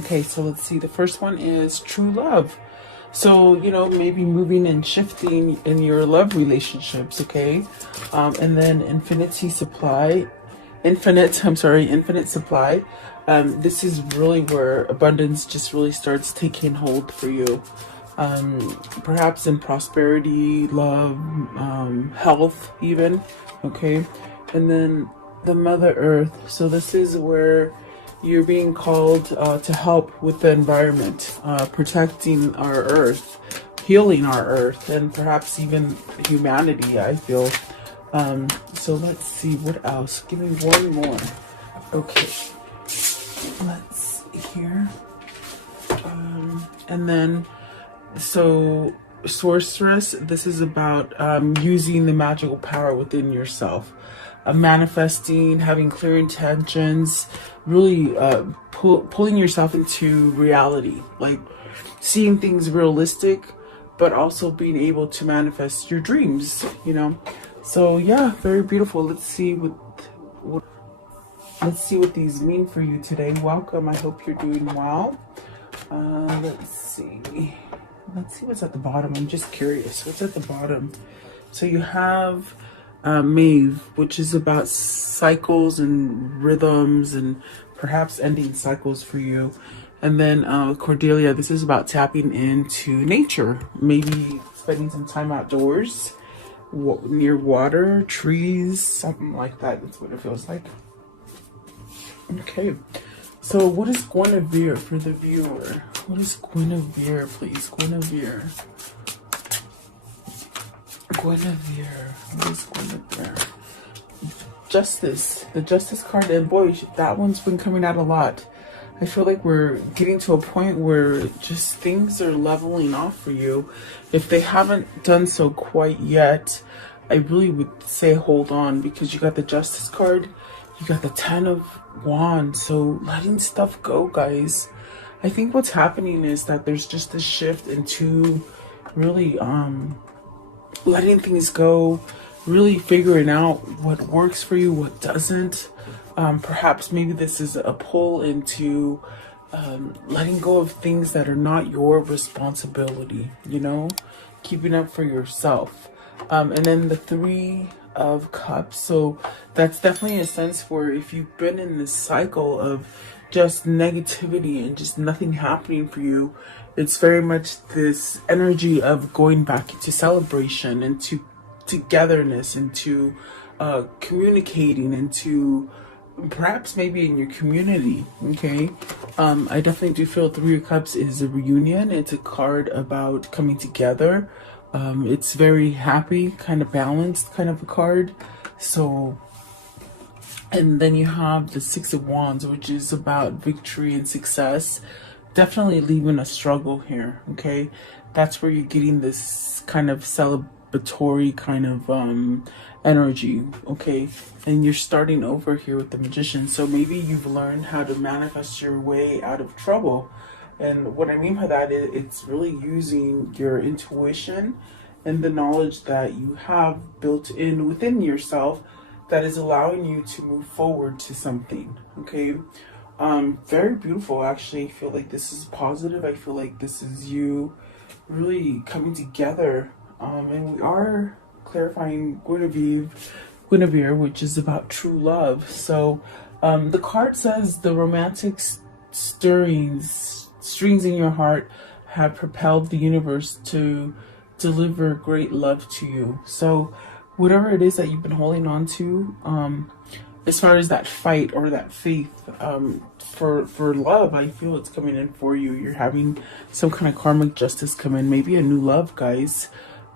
Okay, so let's see. The first one is true love. So, you know, maybe moving and shifting in your love relationships, okay? And then infinite supply. This is really where abundance just really starts taking hold for you. Perhaps in prosperity, love, health even, okay? And then the Mother Earth. So this is where you're being called to help with the environment, protecting our Earth, healing our Earth, and perhaps even humanity, I feel. So let's see, what else? Give me one more. Okay, let's see here. And then, so sorceress, this is about using the magical power within yourself. Manifesting, having clear intentions, really pulling yourself into reality, like seeing things realistic, but also being able to manifest your dreams, you know. So yeah, very beautiful. Let's see what these mean for you today. Welcome. I hope you're doing well. Let's see what's at the bottom. I'm just curious, what's at the bottom? So you have Maeve, which is about cycles and rhythms and perhaps ending cycles for you. And then Cordelia, this is about tapping into nature, maybe spending some time outdoors, near water, trees, something like that. That's what it feels like. Okay, so what is Guinevere for the viewer? What is Guinevere, please? Guinevere. Guinevere. What is Guinevere? Justice. The Justice card. And boy, that one's been coming out a lot. I feel like we're getting to a point where just things are leveling off for you. If they haven't done so quite yet, I really would say hold on, because you got the Justice card, you got the 10 of Wands. So letting stuff go, guys. I think what's happening is that there's just a shift into really letting things go, really figuring out what works for you, what doesn't. Perhaps maybe this is a pull into letting go of things that are not your responsibility, you know, keeping up for yourself. And then the 3 of Cups. So that's definitely a sense where if you've been in this cycle of just negativity and just nothing happening for you, it's very much this energy of going back into celebration, into togetherness, into communicating, into perhaps maybe in your community. Okay, I definitely do feel 3 of Cups is a reunion. It's a card about coming together. It's very happy, kind of balanced kind of a card. So, and then you have the 6 of Wands, which is about victory and success. Definitely leaving a struggle here. Okay, that's where you're getting this kind of celebratory kind of energy. Okay, and you're starting over here with the Magician. So maybe you've learned how to manifest your way out of trouble. And what I mean by that is it's really using your intuition and the knowledge that you have built in within yourself that is allowing you to move forward to something. Okay, very beautiful. Actually, I feel like this is positive. I feel like this is you really coming together. And we are clarifying Guinevere, which is about true love. So the card says the romantic strings in your heart have propelled the universe to deliver great love to you. So whatever it is that you've been holding on to, as far as that fight or that faith for love, I feel it's coming in for you. You're having some kind of karmic justice come in, maybe a new love, guys.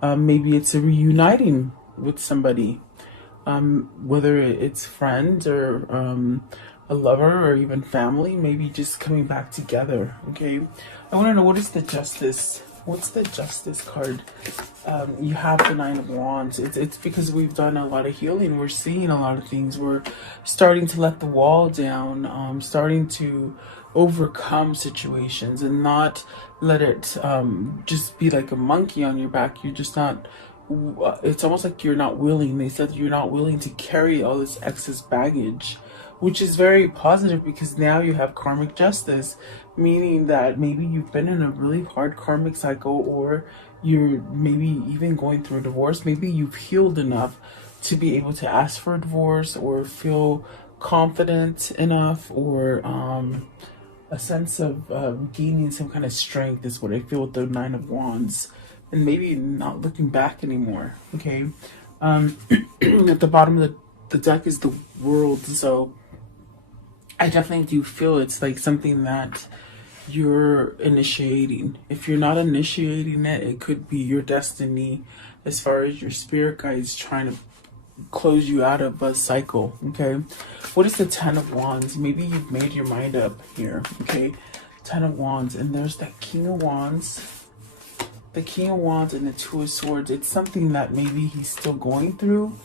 Maybe it's a reuniting with somebody, whether it's friends or a lover or even family, maybe just coming back together. Okay, I want to know, what is the Justice? What's the Justice card? You have the 9 of Wands. It's because we've done a lot of healing. We're seeing a lot of things. We're starting to let the wall down, starting to overcome situations and not let it just be like a monkey on your back. You're just not, it's almost like you're not willing. They said you're not willing to carry all this excess baggage which is very positive because now you have karmic justice, meaning that maybe you've been in a really hard karmic cycle, or you're maybe even going through a divorce. Maybe you've healed enough to be able to ask for a divorce, or feel confident enough, or a sense of gaining some kind of strength is what I feel with the Nine of Wands, and maybe not looking back anymore. Okay, at the bottom of the deck is the World, so I definitely do feel it's like something that you're initiating. If you're not initiating it, it could be your destiny, as far as your spirit guides trying to close you out of a cycle. Okay, what is the Ten of Wands? Maybe you've made your mind up here. Okay, Ten of Wands, and there's that King of Wands, the King of Wands, and the Two of Swords. It's something that maybe he's still going through.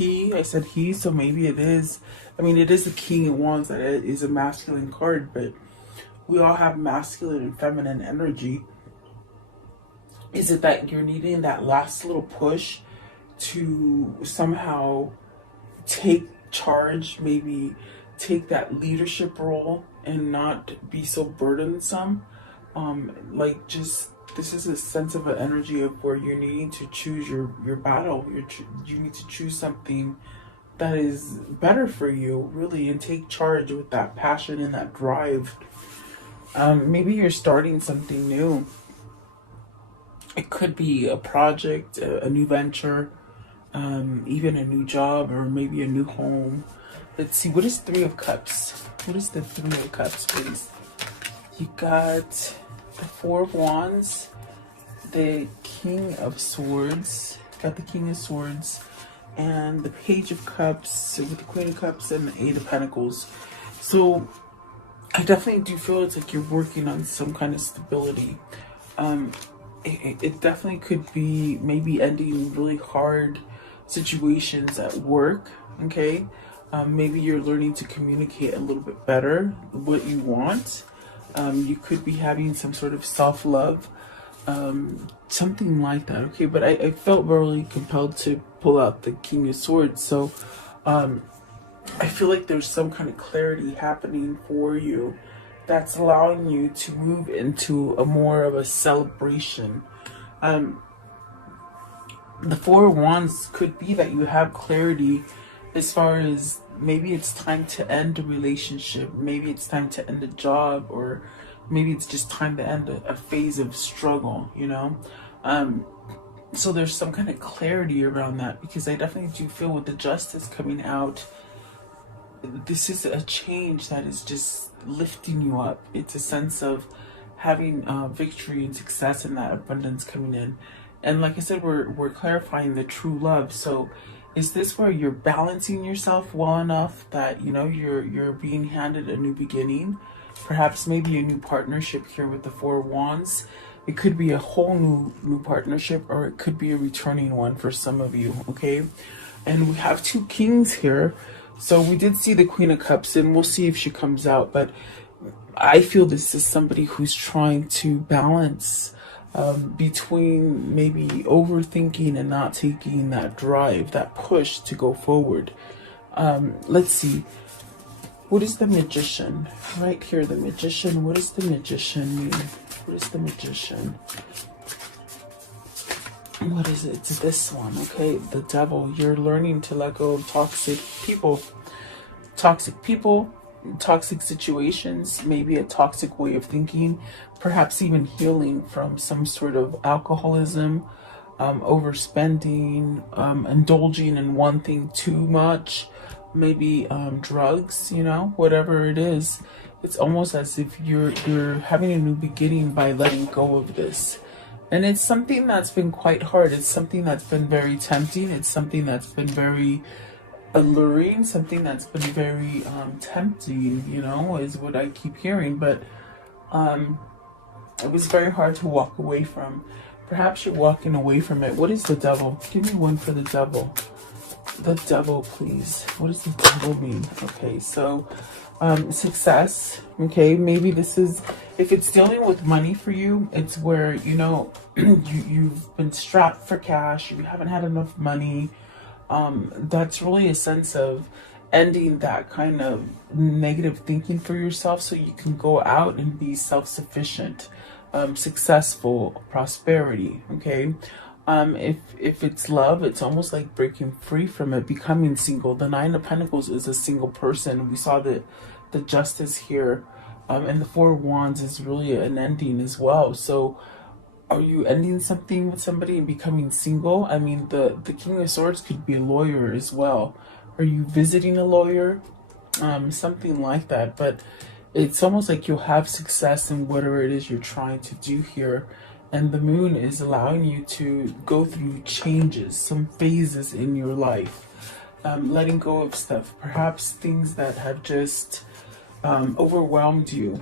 I said he, so maybe it is. I mean, it is the King of Wands, that is a masculine card, but we all have masculine and feminine energy. Is it that you're needing that last little push to somehow take charge, maybe take that leadership role and not be so burdensome? Like, just, this is a sense of an energy of where you're needing to choose your battle. You need to choose something that is better for you, really, and take charge with that passion and that drive. Maybe you're starting something new. It could be a project, a new venture, even a new job, or maybe a new home. Let's see, what is Three of Cups? What is the Three of Cups, please? You got the Four of Wands, the King of Swords, got the King of Swords, and the Page of Cups with the Queen of Cups and the Eight of Pentacles. So I definitely do feel it's like you're working on some kind of stability. It definitely could be maybe ending really hard situations at work. Okay, maybe you're learning to communicate a little bit better what you want. You could be having some sort of self-love, something like that. Okay, but I felt really compelled to pull out the King of Swords. So I feel like there's some kind of clarity happening for you that's allowing you to move into a more of a celebration. The Four of Wands could be that you have clarity as far as maybe it's time to end a relationship, maybe it's time to end a job, or maybe it's just time to end a phase of struggle, you know? So there's some kind of clarity around that, because I definitely do feel with the Justice coming out, this is a change that is just lifting you up. It's a sense of having victory and success, and that abundance coming in. And like I said, we're clarifying the true love. So is this where you're balancing yourself well enough that, you know, you're being handed a new beginning? Perhaps maybe a new partnership here with the Four of Wands. It could be a whole new partnership, or it could be a returning one for some of you. Okay, and we have two kings here. So we did see the Queen of Cups, and we'll see if she comes out. But I feel this is somebody who's trying to balance between maybe overthinking and not taking that drive, that push to go forward. Let's see. What is the Magician? Right here, the Magician. What does the Magician mean? What is the Magician? What is it? It's this one. Okay, the Devil. You're learning to let go of toxic people, toxic situations, maybe a toxic way of thinking, perhaps even healing from some sort of alcoholism, overspending, indulging in one thing too much, maybe drugs, you know, whatever it is. It's almost as if you're having a new beginning by letting go of this. And it's something that's been quite hard. It's something that's been very tempting. It's something that's been very alluring, something that's been very tempting, you know, is what I keep hearing. But it was very hard to walk away from. Perhaps you're walking away from it. What is the Devil? Give me one for the Devil. The Devil, please. What does the Devil mean? Okay, so success. Okay, maybe this is, if it's dealing with money for you, it's where, you know, you've been strapped for cash, you haven't had enough money. That's really a sense of ending that kind of negative thinking for yourself so you can go out and be self-sufficient, successful, prosperity. Okay. If it's love, it's almost like breaking free from it, becoming single. The Nine of Pentacles is a single person. We saw the Justice here, and the Four of Wands is really an ending as well. So are you ending something with somebody and becoming single? I mean, the King of Swords could be a lawyer as well. Are you visiting a lawyer? Something like that. But it's almost like you'll have success in whatever it is you're trying to do here. And the moon is allowing you to go through changes, some phases in your life, letting go of stuff, perhaps things that have just overwhelmed you.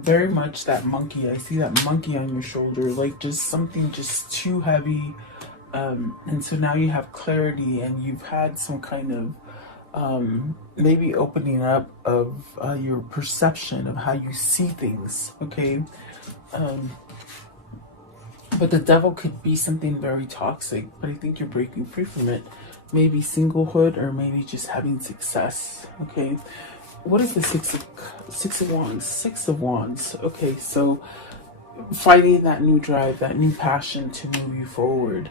Very much that monkey. I see that monkey on your shoulder, like just something just too heavy. And so now you have clarity, and you've had some kind of maybe opening up of your perception of how you see things. Okay. But the devil could be something very toxic, but I think you're breaking free from it. Maybe singlehood, or maybe just having success. Okay. What is the Six of Wands? Six of Wands. Okay, so finding that new drive, that new passion to move you forward.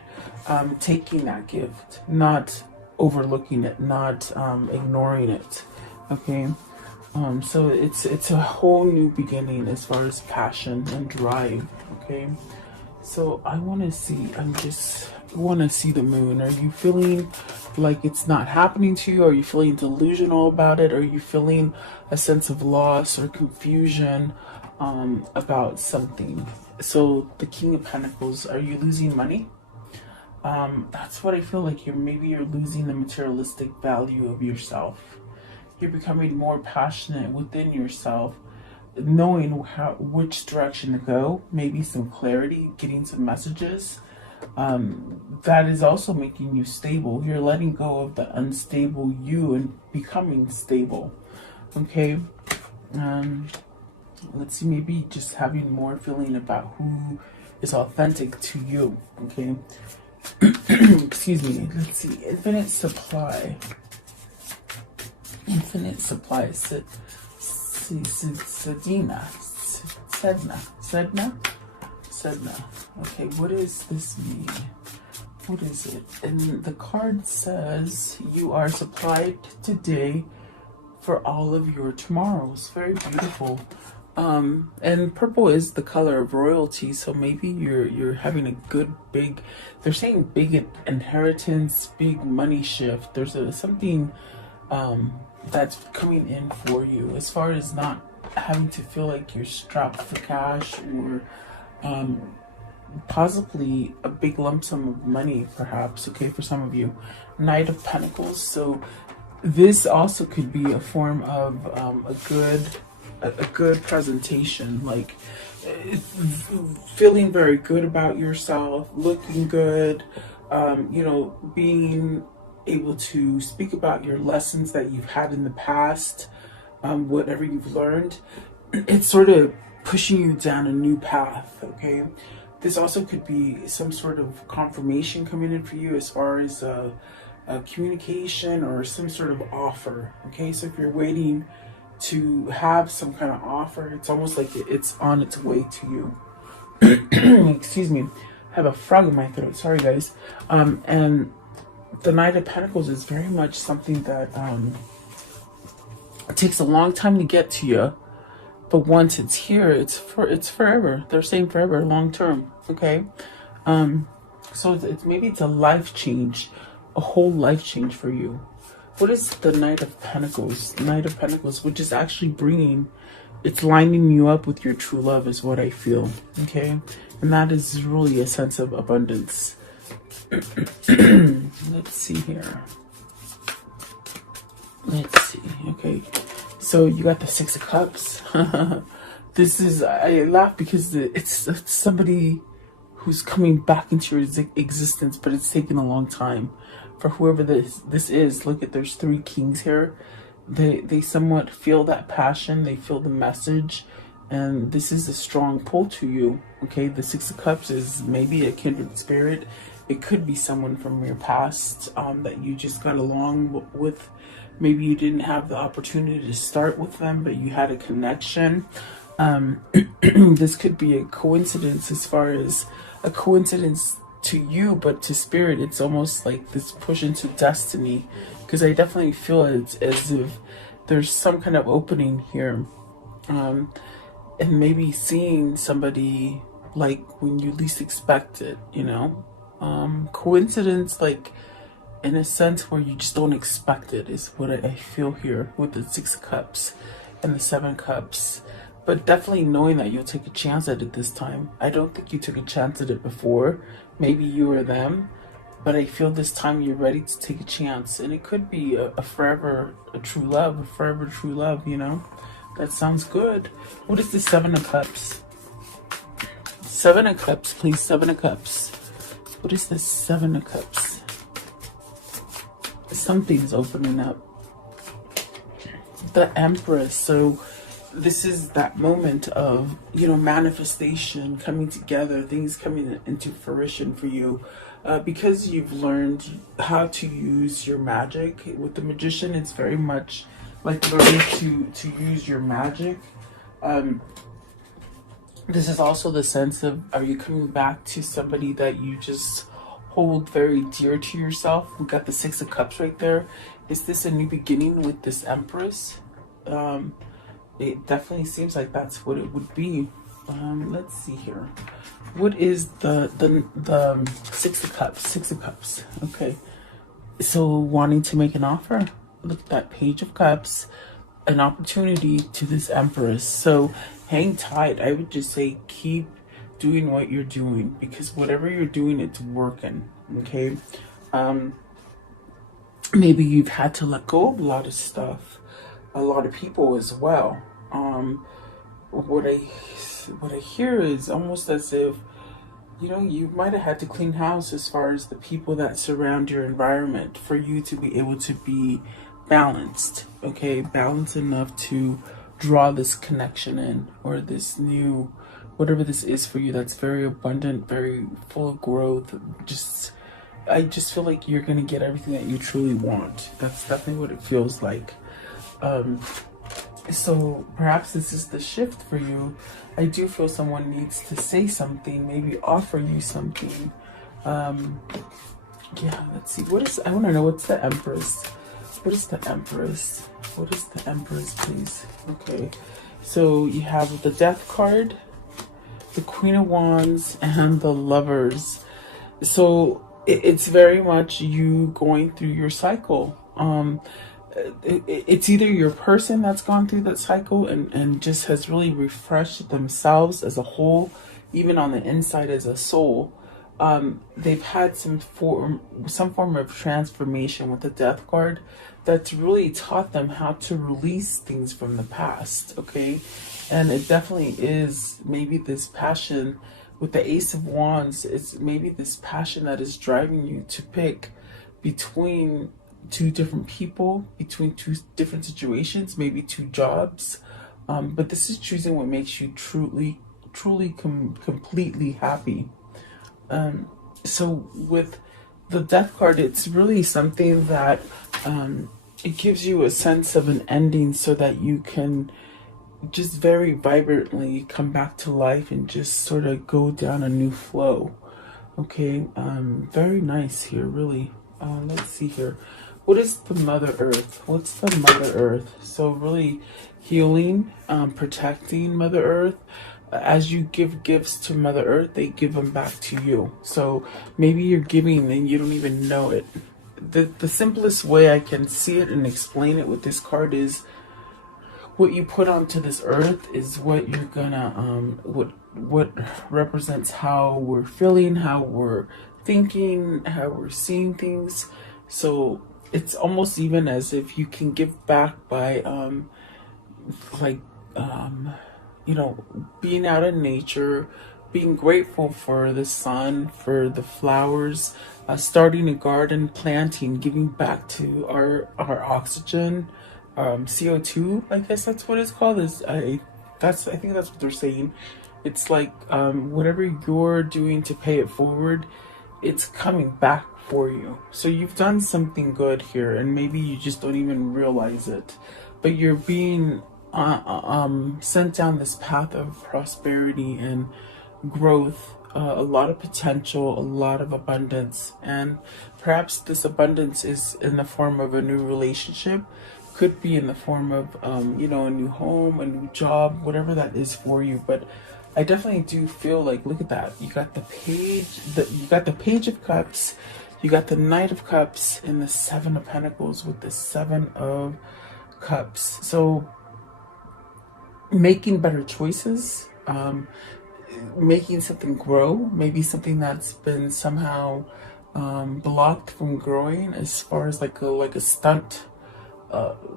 Taking that gift, not overlooking it, not ignoring it. Okay. So it's a whole new beginning as far as passion and drive. Okay. So I want to see, want to see the moon. Are you feeling like it's not happening to you? Are you feeling delusional about it? Are you feeling a sense of loss or confusion about something? So the King of Pentacles, are you losing money? That's what I feel like. Maybe you're losing the materialistic value of yourself. You're becoming more passionate within yourself, knowing which direction to go, maybe some clarity, getting some messages. That is also making you stable. You're letting go of the unstable you and becoming stable. Okay. Let's see, maybe just having more feeling about who is authentic to you. Okay. Excuse me. Let's see. Infinite supply. Infinite supply. Sedna. Okay, what does this mean? What is it? And the card says you are supplied today for all of your tomorrows. Very beautiful. And purple is the color of royalty, so maybe you're having a good big, they're saying big inheritance, big money shift. There's something that's coming in for you, as far as not having to feel like you're strapped for cash, or possibly a big lump sum of money, perhaps. Okay, for some of you. Knight of Pentacles. So this also could be a form of a good presentation, like feeling very good about yourself, looking good, you know, being able to speak about your lessons that you've had in the past, whatever you've learned. It's sort of pushing you down a new path. Okay, this also could be some sort of confirmation coming in for you, as far as a communication or some sort of offer. Okay, so if you're waiting to have some kind of offer, it's almost like it's on its way to you. Excuse me, I have a frog in my throat, sorry guys. And the Knight of Pentacles is very much something that it takes a long time to get to you, but once it's here, it's forever. They're saying forever, long term. Okay. So it's maybe it's a life change, a whole life change for you. What is the Knight of Pentacles? Knight of Pentacles, which is actually it's lining you up with your true love, is what I feel. Okay. And that is really a sense of abundance. Let's see here. Let's see. Okay. So you got the Six of Cups. This is, I laugh because it's somebody who's coming back into your existence, but it's taken a long time. For whoever this is, look at, there's three kings here. They somewhat feel that passion, they feel the message, and this is a strong pull to you. Okay, the Six of Cups is maybe a kindred spirit. It could be someone from your past that you just got along with maybe you didn't have the opportunity to start with them, but you had a connection. This could be a coincidence, as far as a coincidence to you, but to spirit it's almost like this push into destiny, because I definitely feel as if there's some kind of opening here, and maybe seeing somebody like when you least expect it, you know. Coincidence, like in a sense where you just don't expect it, is what I feel here with the 6 of Cups and the 7 of Cups. But definitely knowing that you'll take a chance at it this time. I don't think you took a chance at it before. Maybe you or them, but I feel this time you're ready to take a chance. And it could be a forever, a true love, a forever true love, you know? That sounds good. What is the 7 of Cups? 7 of Cups, please, 7 of Cups. What is the 7 of Cups? Something's opening up. The Empress. So this is that moment of, you know, manifestation coming together, things coming into fruition for you, because you've learned how to use your magic. With the Magician, it's very much like learning to use your magic. This is also the sense of, are you coming back to somebody that you just hold very dear to yourself? We got the 6 of Cups right there. Is this a new beginning with this Empress? It definitely seems like that's what it would be. Let's see here. What is the 6 of Cups? 6 of Cups. Okay. So wanting to make an offer. Look at that Page of Cups. An opportunity to this Empress. So hang tight. I would just say keep doing what you're doing, because whatever you're doing, it's working. Okay. Maybe you've had to let go of a lot of stuff, a lot of people as well. What I hear is almost as if, you know, you might have had to clean house as far as the people that surround your environment for you to be able to be balanced. Okay, balanced enough to draw this connection in, or this new, whatever this is for you, that's very abundant, very full of growth. I just feel like you're gonna get everything that you truly want. That's definitely what it feels like. So perhaps this is the shift for you. I do feel someone needs to say something, maybe offer you something. Yeah, let's see. I want to know, what's the Empress? What is the Empress? What is the Empress, please? Okay, so you have the Death card, the Queen of Wands, and the Lovers. So it's very much you going through your cycle. It's either your person that's gone through that cycle and just has really refreshed themselves as a whole, even on the inside as a soul. They've had some form of transformation with the Death card that's really taught them how to release things from the past. Okay, and it definitely is maybe this passion with the Ace of Wands. It's maybe this passion that is driving you to pick between 2 different people, between 2 different situations, maybe 2 jobs, but this is choosing what makes you truly completely happy. So with the Death card, it's really something that it gives you a sense of an ending, so that you can just very vibrantly come back to life and just sort of go down a new flow. Okay, very nice here, really. Let's see here. What is the Mother Earth? What's the Mother Earth? So really healing, protecting Mother Earth. As you give gifts to Mother Earth, they give them back to you. So maybe you're giving and you don't even know it. The simplest way I can see it and explain it with this card is, what you put onto this earth is what you're gonna, what represents how we're feeling, how we're thinking, how we're seeing things. So it's almost even as if you can give back by, you know, being out in nature, being grateful for the sun, for the flowers, starting a garden, planting, giving back to our oxygen, CO2. I guess that's what it's called. I think that's what they're saying. It's like whatever you're doing to pay it forward, it's coming back for you. So you've done something good here, and maybe you just don't even realize it. But you're being sent down this path of prosperity and growth, a lot of potential, a lot of abundance. And perhaps this abundance is in the form of a new relationship, could be in the form of, you know, a new home, a new job, whatever that is for you. But I definitely do feel like, look at that. You got the page, you got the Page of Cups, you got the Knight of Cups, and the Seven of Pentacles with the Seven of Cups. So making better choices, making something grow, maybe something that's been somehow blocked from growing, as far as like a stunt,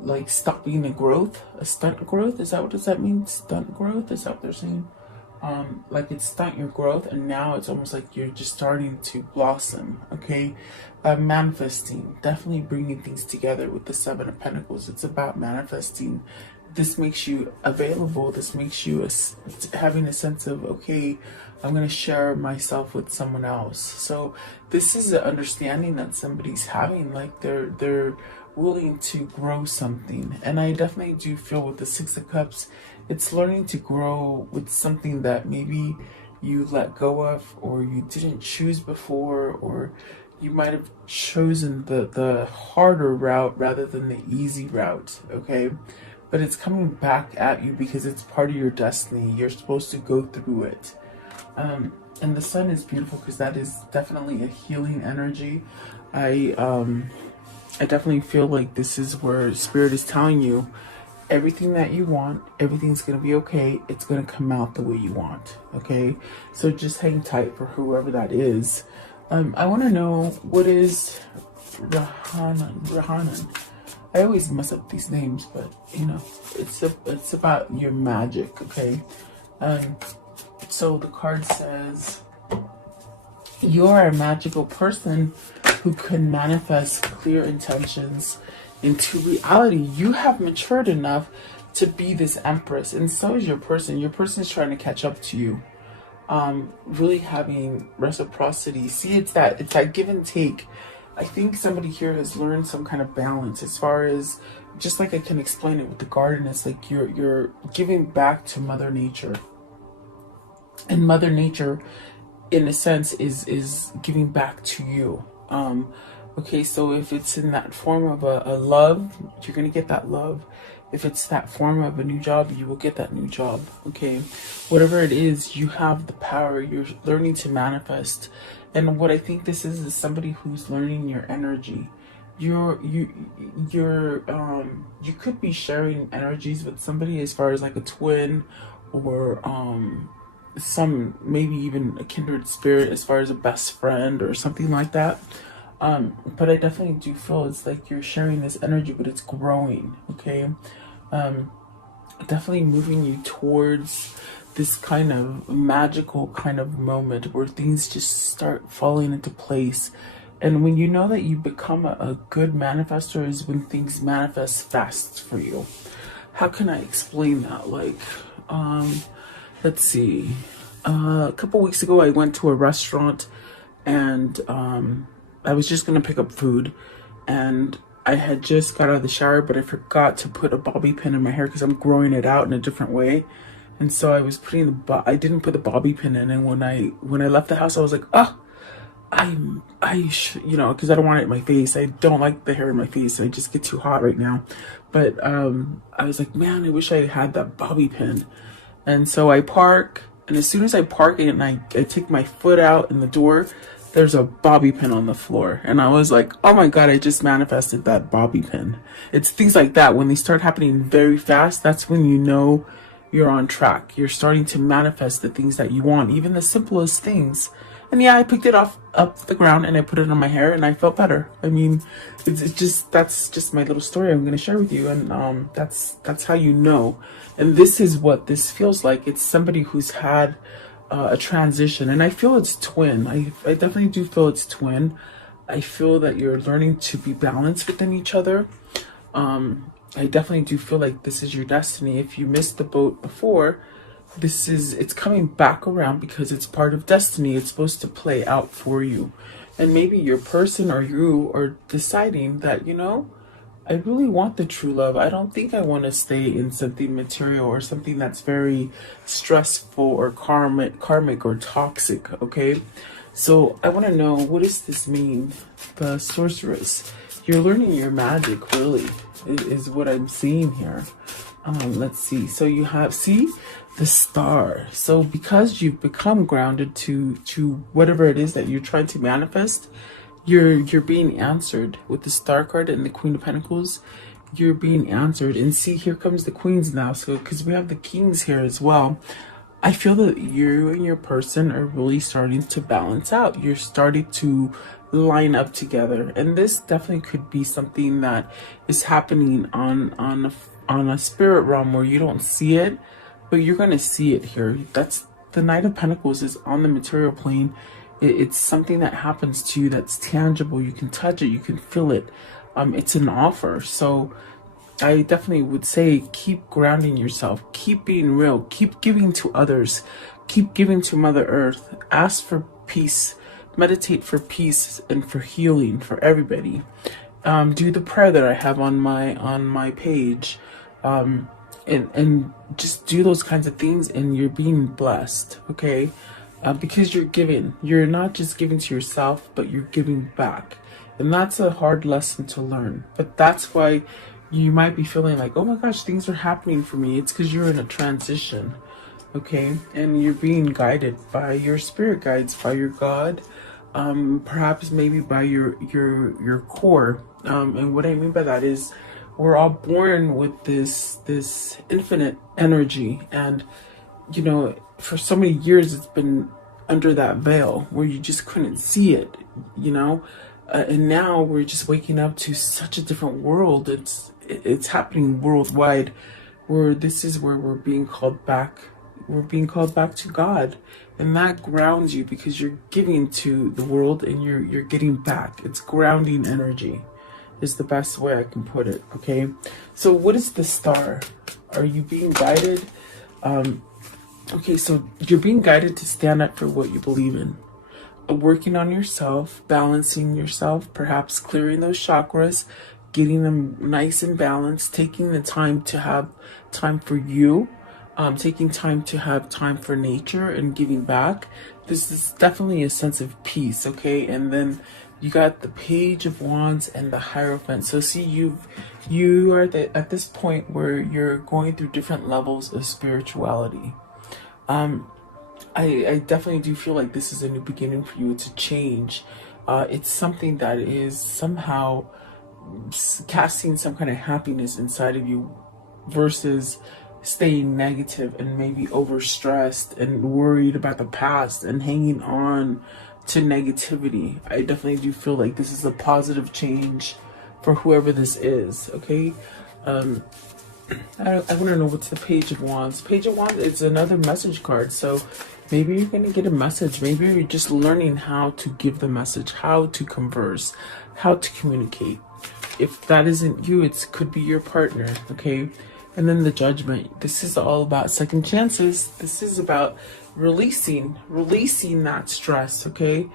like stopping the growth, a stunt growth. Is that what does that mean? Stunt growth? Is that what they're saying? Like it's stunt your growth, and now it's almost like you're just starting to blossom. Okay, manifesting, definitely bringing things together with the Seven of Pentacles. It's about manifesting. This makes you available. This makes you having a sense of, okay, I'm going to share myself with someone else. So this is an understanding that somebody's having, like they're willing to grow something. And I definitely do feel with the Six of Cups, it's learning to grow with something that maybe you let go of, or you didn't choose before, or you might have chosen the harder route rather than the easy route. Okay, but it's coming back at you because it's part of your destiny. You're supposed to go through it. And the Sun is beautiful because that is definitely a healing energy. I definitely feel like this is where Spirit is telling you everything that you want, everything's going to be okay. It's going to come out the way you want. Okay, so just hang tight for whoever that is. I want to know, what is Rahanan? I always mess up these names, but you know, it's about your magic. Okay, so the card says you are a magical person who can manifest clear intentions into reality. You have matured enough to be this Empress, and so is your person. Your person is trying to catch up to you. Really having reciprocity. See, it's that give and take. I think somebody here has learned some kind of balance, as far as, just like I can explain it with the garden. It's like you're giving back to Mother Nature, and Mother Nature, in a sense, is giving back to you. Okay, so if it's in that form of a love, you're gonna get that love. If it's that form of a new job, you will get that new job. Okay, whatever it is, you have the power. You're learning to manifest. And what I think this is somebody who's learning your energy. You could be sharing energies with somebody, as far as like a twin, or some, maybe even a kindred spirit, as far as a best friend or something like that. But I definitely do feel it's like you're sharing this energy, but it's growing. Okay, definitely moving you towards this kind of magical kind of moment where things just start falling into place. And when you know that you become a good manifestor is when things manifest fast for you. How can I explain that? Like, let's see. A couple weeks ago, I went to a restaurant, and I was just gonna pick up food, and I had just got out of the shower, but I forgot to put a bobby pin in my hair because I'm growing it out in a different way. And so I was putting I didn't put the bobby pin in, and when I left the house, I was like, oh, I should, you know, because I don't want it in my face. I don't like the hair in my face. I just get too hot right now. But I was like, man, I wish I had that bobby pin. And so I park, and as soon as I park it and I take my foot out in the door, there's a bobby pin on the floor. And I was like, oh my God, I just manifested that bobby pin. It's things like that. When they start happening very fast, that's when you know you're on track. You're starting to manifest the things that you want, even the simplest things. And yeah, I picked it up the ground and I put it on my hair and I felt better. I mean, it's just, that's just my little story I'm going to share with you. And that's how you know. And this is what this feels like. It's somebody who's had a transition, and I feel it's twin. I definitely do feel it's twin. I feel that you're learning to be balanced within each other. I definitely do feel like this is your destiny. If you missed the boat before, it's coming back around because it's part of destiny. It's supposed to play out for you. And maybe your person or you are deciding that, you know, I really want the true love. I don't think I want to stay in something material or something that's very stressful or karmic or toxic, okay? So I want to know, what does this mean? The sorceress. You're learning your magic, really, is what I'm seeing here. Let's see. So you have, see, the star. So because you've become grounded to whatever it is that you're trying to manifest, you're being answered with the star card and the Queen of Pentacles. You're being answered. And see, here comes the queens now. So because we have the kings here as well, I feel that you and your person are really starting to balance out. You're starting to line up together, and this definitely could be something that is happening on a spirit realm where you don't see it, but you're going to see it here. That's the Knight of Pentacles is on the material plane. It's something that happens to you that's tangible. You can touch it, you can feel it. It's an offer. So I definitely would say keep grounding yourself, keep being real, keep giving to others, keep giving to Mother Earth, ask for peace, meditate for peace and for healing for everybody. Do the prayer that I have on my page, and just do those kinds of things, and you're being blessed, okay? Because you're giving. You're not just giving to yourself, but you're giving back. And that's a hard lesson to learn. But that's why you might be feeling like, oh my gosh, things are happening for me. It's because you're in a transition, okay? And you're being guided by your spirit guides, by your God, perhaps maybe by your core. And what I mean by that is we're all born with this infinite energy, and you know, for so many years it's been under that veil where you just couldn't see it, you know, and now we're just waking up to such a different world. It's happening worldwide, where this is where we're being called back. We're being called back to God, and that grounds you because you're giving to the world and you're getting back. It's grounding energy is the best way I can put it, okay? So what is the star? Are you being guided? Okay, so you're being guided to stand up for what you believe in. Working on yourself, balancing yourself, perhaps clearing those chakras, getting them nice and balanced, taking the time to have time for you, taking time to have time for nature and giving back. This is definitely a sense of peace, okay? And then you got the Page of Wands and the Hierophant. So see, you are at this point where you're going through different levels of spirituality. I definitely do feel like this is a new beginning for you to change. It's something that is somehow casting some kind of happiness inside of you versus staying negative and maybe overstressed and worried about the past and hanging on to negativity. I definitely do feel like this is a positive change for whoever this is, okay? I want to know what's the Page of Wands. Page of Wands is another message card, so maybe you're going to get a message. Maybe you're just learning how to give the message, how to converse, how to communicate. If that isn't you, it could be your partner, okay? And then the Judgment. This is all about second chances. This is about releasing that stress, okay?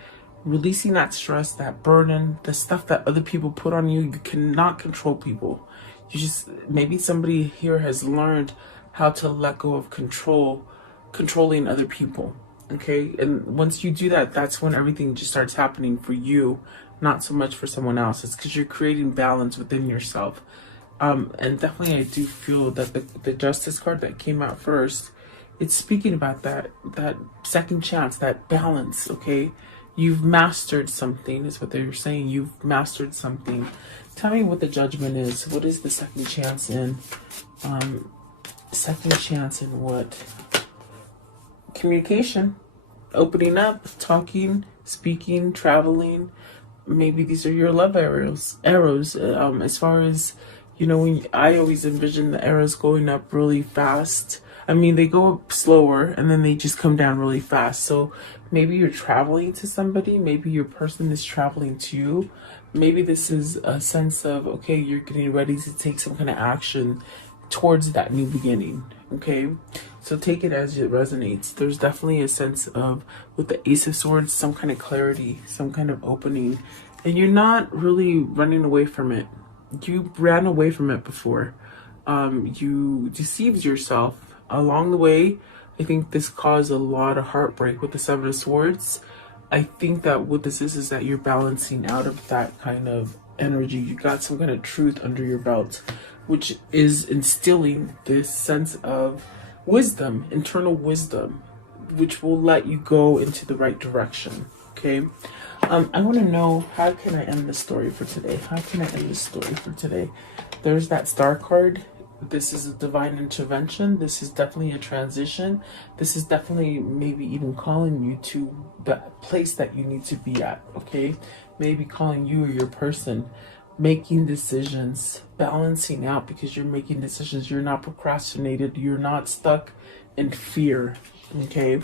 Releasing that stress, that burden, the stuff that other people put on you. You cannot control people. You just, maybe somebody here has learned how to let go of controlling other people, okay? And once you do that, that's when everything just starts happening for you, not so much for someone else. It's because you're creating balance within yourself. And definitely I do feel that the Justice card that came out first, it's speaking about that second chance, that balance, okay? You've mastered something, is what they're saying. You've mastered something. Tell me what the Judgment is. What is the second chance in? Second chance in what? Communication. Opening up, talking, speaking, traveling. Maybe these are your love arrows. As far as, you know, I always envision the arrows going up really fast. I mean, they go up slower and then they just come down really fast. So maybe you're traveling to somebody. Maybe your person is traveling to you. Maybe this is a sense of, okay, you're getting ready to take some kind of action towards that new beginning. Okay, so take it as it resonates. There's definitely a sense of, with the Ace of Swords, some kind of clarity, some kind of opening, and you're not really running away from it. You ran away from it before. You deceived yourself along the way. I think this caused a lot of heartbreak with the Seven of Swords. I think that what this is that you're balancing out of that kind of energy. You got some kind of truth under your belt, which is instilling this sense of wisdom, internal wisdom, which will let you go into the right direction. Okay. I want to know, how can I end this story for today? How can I end this story for today? There's that Star card. This is a divine intervention. This is definitely a transition. This is definitely maybe even calling you to the place that you need to be at. Okay. Maybe calling you or your person, making decisions, balancing out, because you're making decisions. You're not procrastinated. You're not stuck in fear. Okay.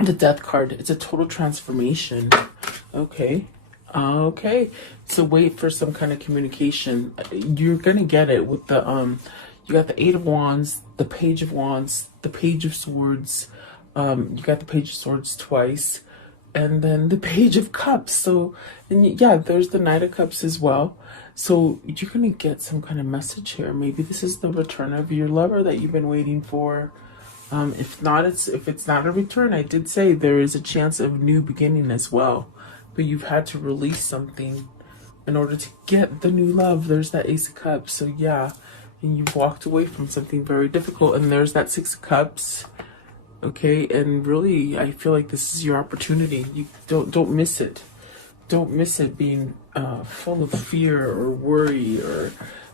The Death card, it's a total transformation. Okay. Okay. So wait for some kind of communication. You're going to get it with the, you got the Eight of Wands, the Page of Wands, the Page of Swords. You got the Page of Swords twice, and then the Page of Cups. So, and yeah, there's the Knight of Cups as well. So you're going to get some kind of message here. Maybe this is the return of your lover that you've been waiting for. If it's not a return, I did say there is a chance of new beginning as well, but you've had to release something in order to get the new love. There's that Ace of Cups. So yeah, and you've walked away from something very difficult, and there's that Six of Cups. Okay, and really, I feel like this is your opportunity. You don't miss it. Don't miss it being full of fear or worry, or,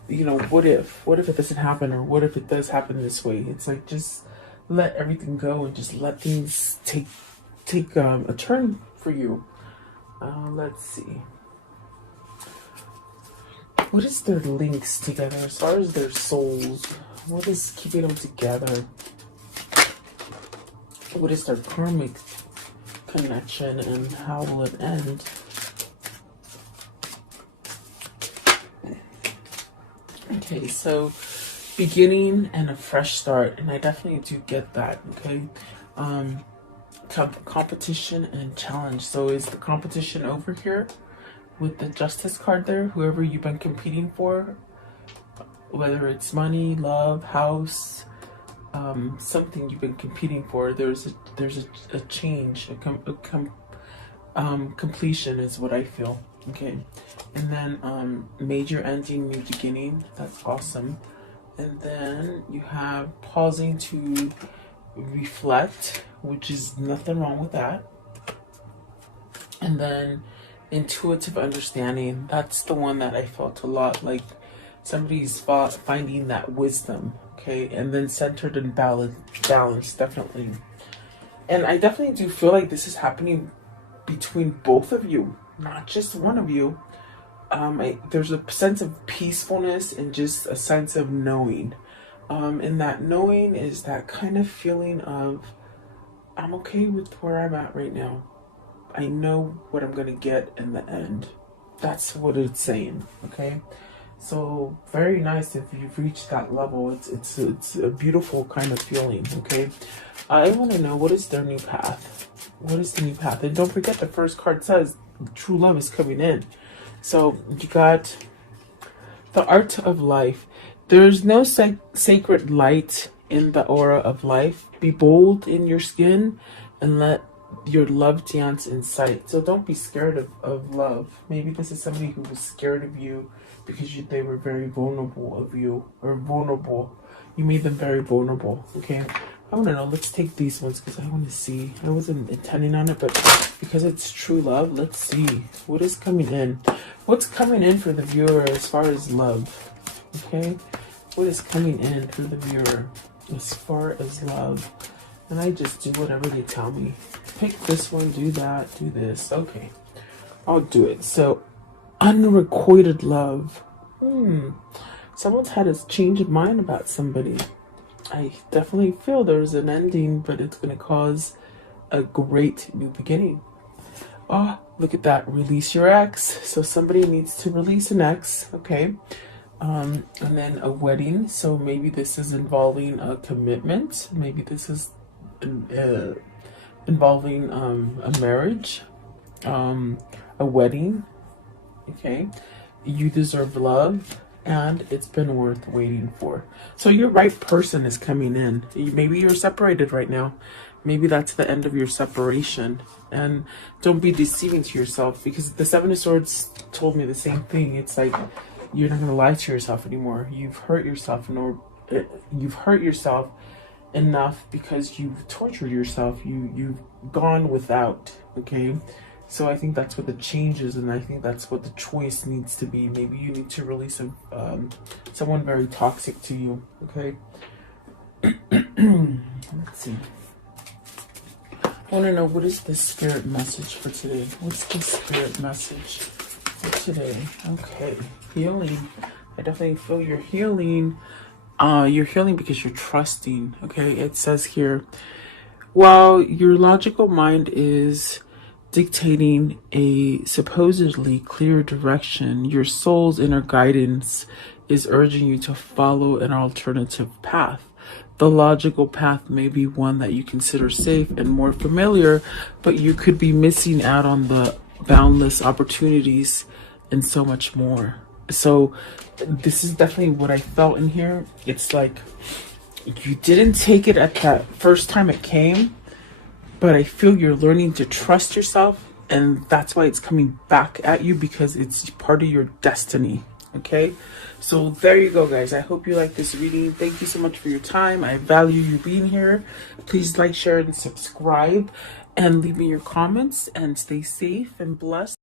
you know, what if it doesn't happen, or what if it does happen this way? It's like, just let everything go and just let things take a turn for you. Let's see. What is their links together as far as their souls? What is keeping them together? What is their karmic connection, and how will it end? Okay, so beginning and a fresh start, and I definitely do get that. Okay, competition and challenge. So is the competition over here with the Justice card there? Whoever you've been competing for, whether it's money, love, house, something you've been competing for, there's a change, completion is what I feel. Okay, and then major ending, new beginning. That's awesome. And then you have pausing to reflect, which is nothing wrong with that. And then intuitive understanding. That's the one that I felt a lot like somebody's finding that wisdom. Okay, and then centered and balance, definitely. And I definitely do feel like this is happening between both of you, not just one of you. There's a sense of peacefulness and just a sense of knowing. And that knowing is that kind of feeling of, I'm okay with where I'm at right now. I know what I'm going to get in the end. That's what it's saying. Okay. So very nice if you've reached that level. It's a beautiful kind of feeling. Okay. I want to know, what is their new path? What is the new path? And don't forget, the first card says true love is coming in. So you got the art of life. There's no sacred light in the aura of life. Be bold in your skin and let your love dance in sight. So don't be scared of love. Maybe this is somebody who was scared of you because they were very vulnerable of you, or vulnerable. You made them very vulnerable. Okay. I want to know. Let's take these ones because I want to see. I wasn't intending on it, but because it's true love, let's see what is coming in. What's coming in for the viewer as far as love? Okay. What is coming in for the viewer as far as love? And I just do whatever they tell me. Pick this one, do that, do this. Okay. I'll do it. So, unrequited love. Someone's had a change of mind about somebody. I definitely feel there's an ending, but it's going to cause a great new beginning. Oh, look at that. Release your ex. So somebody needs to release an ex. Okay. And then a wedding. So maybe this is involving a commitment. Maybe this is involving a marriage, a wedding. Okay, you deserve love, and it's been worth waiting for. So your right person is coming in. Maybe you're separated right now. Maybe that's the end of your separation. And don't be deceiving to yourself, because the Seven of Swords told me the same thing. It's like you're not going to lie to yourself anymore. You've hurt yourself, you've hurt yourself enough because you've tortured yourself. You've gone without. Okay, so I think that's what the change is, and I think that's what the choice needs to be. Maybe you need to release someone very toxic to you. Okay. Let's see. I want to know, what is the spirit message for today? What's the spirit message for today? Okay, healing. I definitely feel you're healing. You're healing because you're trusting. Okay, it says here, while your logical mind is dictating a supposedly clear direction, your soul's inner guidance is urging you to follow an alternative path. The logical path may be one that you consider safe and more familiar, but you could be missing out on the boundless opportunities and so much more. So this is definitely what I felt in here. It's like you didn't take it at that first time it came, but I feel you're learning to trust yourself, and that's why it's coming back at you, because it's part of your destiny. Okay, so there you go, guys. I hope you like this reading. Thank you so much for your time. I value you being here. Please like, share, and subscribe, and leave me your comments, and stay safe and blessed.